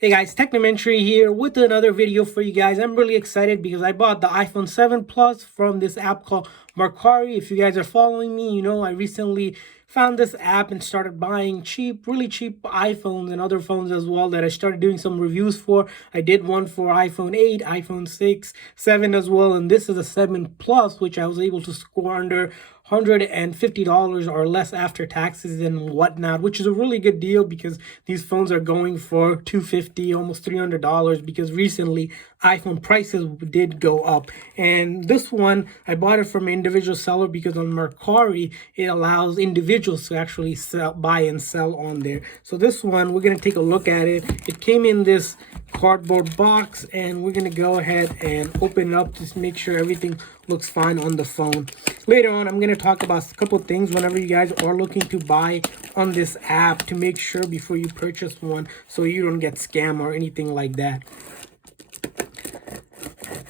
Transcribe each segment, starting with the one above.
Hey guys, Technomentary here with another video for you guys. I'm really excited because I bought the iPhone 7 Plus from this app called Mercari. If you guys are following me, you know I recently found this app and started buying really cheap iPhones and other phones as well that I started doing some reviews for. I did one for iPhone 8, iPhone 6, 7 as well, and this is a 7 Plus, which I was able to score under $150 or less after taxes and whatnot, which is a really good deal because these phones are going for $250, almost $300, because recently iPhone prices did go up. And this one, I bought it from an individual seller because on Mercari, it allows individuals to actually buy and sell on there. So this one, we're going to take a look at it. It came in this cardboard box, and we're going to go ahead and open it up to make sure everything looks fine on the phone. Later on, I'm going to talk about a couple things whenever you guys are looking to buy on this app to make sure before you purchase one so you don't get scammed or anything like that.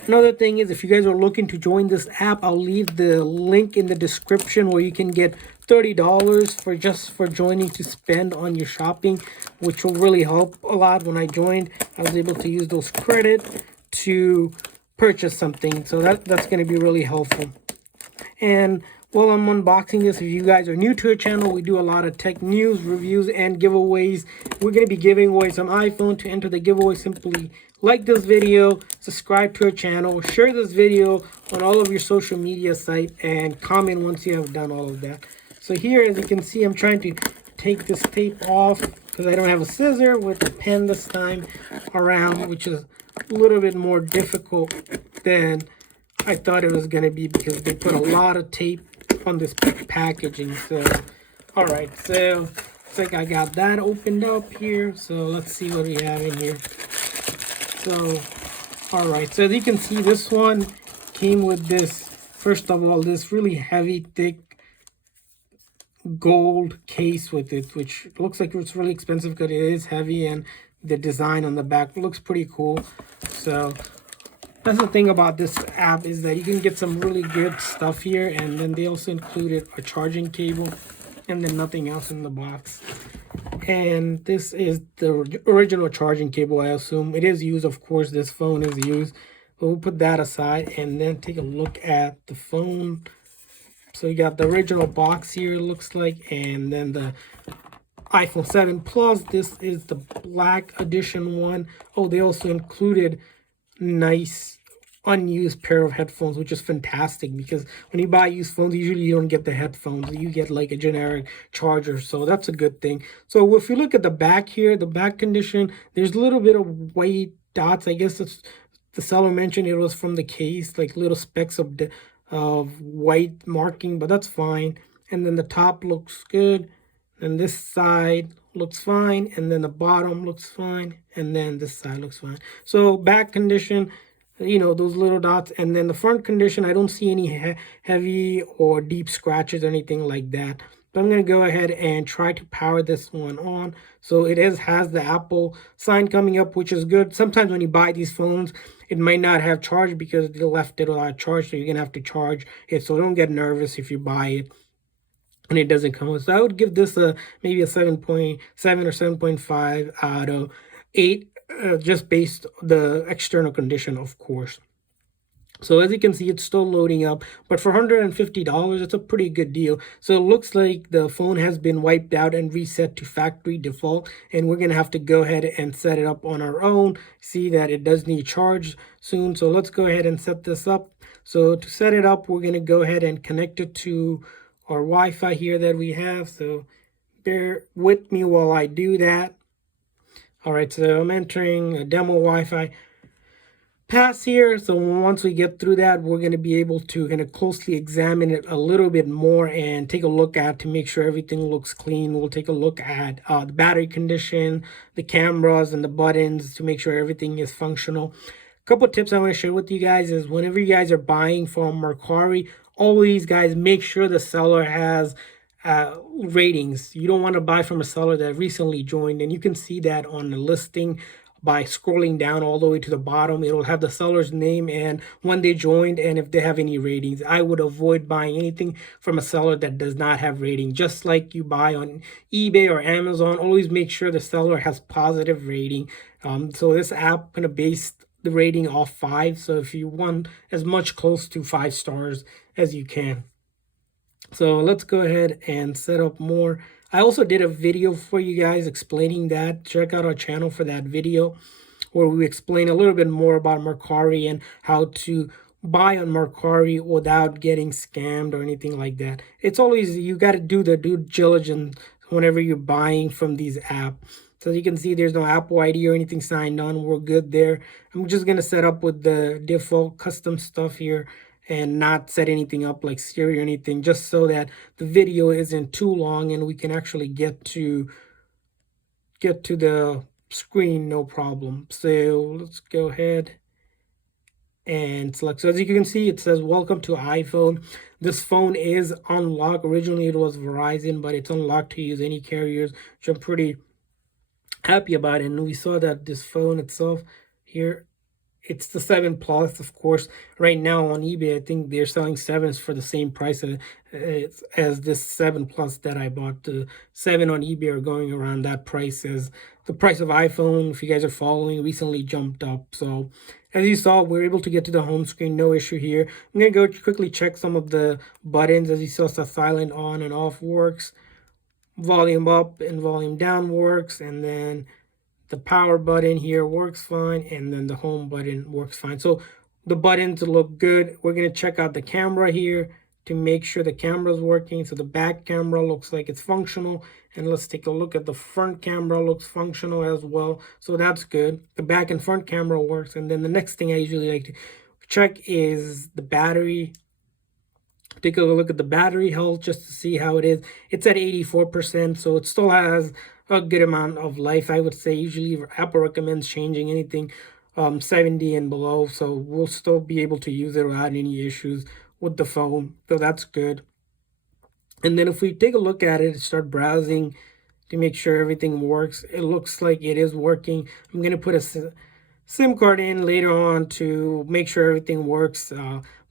Another thing is, if you guys are looking to join this app, I'll leave the link in the description where you can get $30 for joining to spend on your shopping, which will really help a lot. When I joined, I was able to use those credit to purchase something, so that's going to be really helpful. And while I'm unboxing this, if you guys are new to our channel, we do a lot of tech news, reviews, and giveaways. We're going to be giving away some iPhone. To enter the giveaway, simply like this video, subscribe to our channel, share this video on all of your social media sites, and comment once you have done all of that. So here, as you can see, I'm trying to take this tape off because I don't have a scissor with a pen this time around, which is a little bit more difficult than I thought it was going to be because they put a lot of tape on this packaging. So, all right, so looks like I got that opened up here. So let's see what we have in here. So, all right, so as you can see, this one came with this, first of all, this really heavy, thick gold case with it, which looks like it's really expensive because it is heavy, and the design on the back looks pretty cool. So that's the thing about this app, is that you can get some really good stuff here, and then they also included a charging cable and then nothing else in the box. And this is the original charging cable, I assume. It is used, of course, this phone is used, but we'll put that aside and then take a look at the phone. So you got the original box here, it looks like, and then the iPhone 7 Plus. This is the black edition one. Oh, they also included nice unused pair of headphones, which is fantastic because when you buy used phones, usually you don't get the headphones, you get like a generic charger, so that's a good thing. So if you look at the back here, the back condition, there's a little bit of white dots. I guess it's, the seller mentioned it was from the case, like little specks of white marking, but that's fine. And then the top looks good, and this side looks fine, and then the bottom looks fine, and then this side looks fine. So back condition, you know, those little dots. And then the front condition, I don't see any heavy or deep scratches or anything like that. So I'm going to go ahead and try to power this one on. So it has the Apple sign coming up, which is good. Sometimes when you buy these phones, it might not have charge because they left it without charge, so you're going to have to charge it. So don't get nervous if you buy it and it doesn't come with. So I would give this maybe a 7.7 or 7.5 out of 8. Just based the external condition, of course. So as you can see, it's still loading up, but for $150, it's a pretty good deal. So it looks like the phone has been wiped out and reset to factory default, and we're going to have to go ahead and set it up on our own. See that it does need charge soon, so let's go ahead and set this up. So to set it up, we're going to go ahead and connect it to our Wi-Fi here that we have. So bear with me while I do that. All right, so I'm entering a demo Wi-Fi pass here. So once we get through that, we're going to be able to kind of closely examine it a little bit more and take a look at to make sure everything looks clean. We'll take a look at the battery condition, the cameras, and the buttons to make sure everything is functional. A couple of tips I want to share with you guys is whenever you guys are buying from Mercari, always, guys, make sure the seller has ratings. You don't want to buy from a seller that recently joined, and you can see that on the listing by scrolling down all the way to the bottom. It will have the seller's name and when they joined and if they have any ratings. I would avoid buying anything from a seller that does not have rating. Just like you buy on eBay or Amazon, always make sure the seller has positive rating. So this app gonna base the rating off 5. So if you want as much close to 5 stars as you can. So let's go ahead and set up more. I also did a video for you guys explaining that. Check out our channel for that video where we explain a little bit more about Mercari and how to buy on Mercari without getting scammed or anything like that. It's always, you got to do the due diligence whenever you're buying from these apps. So you can see there's no Apple ID or anything signed on. We're good there. I'm just going to set up with the default custom stuff here and not set anything up like Siri or anything, just so that the video isn't too long and we can actually get to the screen no problem. So let's go ahead and select. So as you can see, it says welcome to iPhone. This phone is unlocked. Originally it was Verizon, but it's unlocked to use any carriers, which I'm pretty happy about it. And we saw that this phone itself here, it's the 7 Plus, of course. Right now on eBay, I think they're selling 7s for the same price as this 7 Plus that I bought. The 7 on eBay are going around that price as the price of iPhone, if you guys are following, recently jumped up. So as you saw, we're able to get to the home screen, no issue here. I'm going to go quickly check some of the buttons. As you saw, the silent on and off works. Volume up and volume down works, and then the power button here works fine, and then the home button works fine. So the buttons look good. We're going to check out the camera here to make sure the camera is working. So the back camera looks like it's functional, and let's take a look at the front camera. Looks functional as well, so that's good. The back and front camera works. And then the next thing I usually like to check is the battery. Take a look at the battery health just to see how it is. It's at 84%, so it still has a good amount of life. I would say usually Apple recommends changing anything 70 and below, so we'll still be able to use it without any issues with the phone, so that's good. And then if we take a look at it and start browsing to make sure everything works, it looks like it is working. I'm going to put a SIM card in later on to make sure everything works,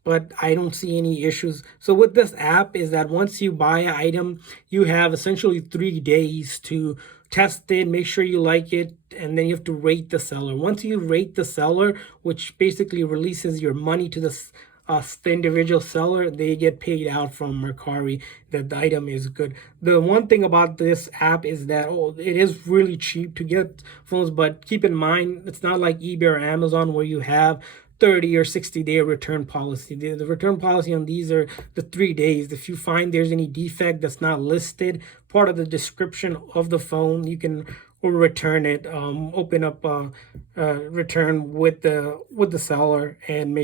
but I don't see any issues. So with this app is that once you buy an item, you have essentially 3 days to test it, make sure you like it, and then you have to rate the seller. Once you rate the seller, which basically releases your money to the individual seller, they get paid out from Mercari that the item is good. The one thing about this app is that it is really cheap to get phones, but keep in mind it's not like eBay or Amazon where you have 30 or 60-day return policy. The return policy on these are the 3 days. If you find there's any defect that's not listed, part of the description of the phone, you can return it, open up a return with the seller and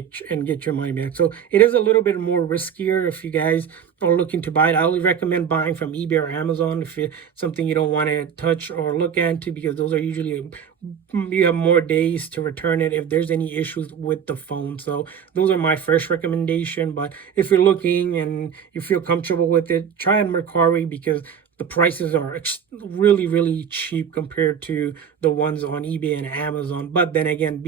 get your money back. So it is a little bit more riskier if you guys are looking to buy it. I would recommend buying from eBay or Amazon if it's something you don't want to touch or look into, because those are usually, you have more days to return it if there's any issues with the phone. So those are my first recommendation. But if you're looking and you feel comfortable with it, try on Mercari, because the prices are really, really cheap compared to the ones on eBay and Amazon. But then again,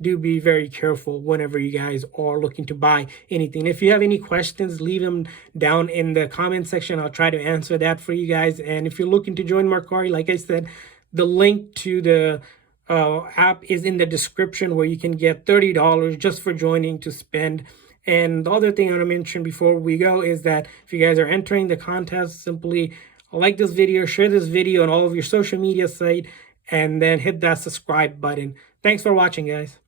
do be very careful whenever you guys are looking to buy anything. If you have any questions, leave them down in the comment section. I'll try to answer that for you guys. And if you're looking to join Mercari, like I said, the link to the app is in the description, where you can get $30 just for joining to spend. And the other thing I want to mention before we go is that if you guys are entering the contest, simply like this video, share this video on all of your social media site, and then hit that subscribe button. Thanks for watching, guys.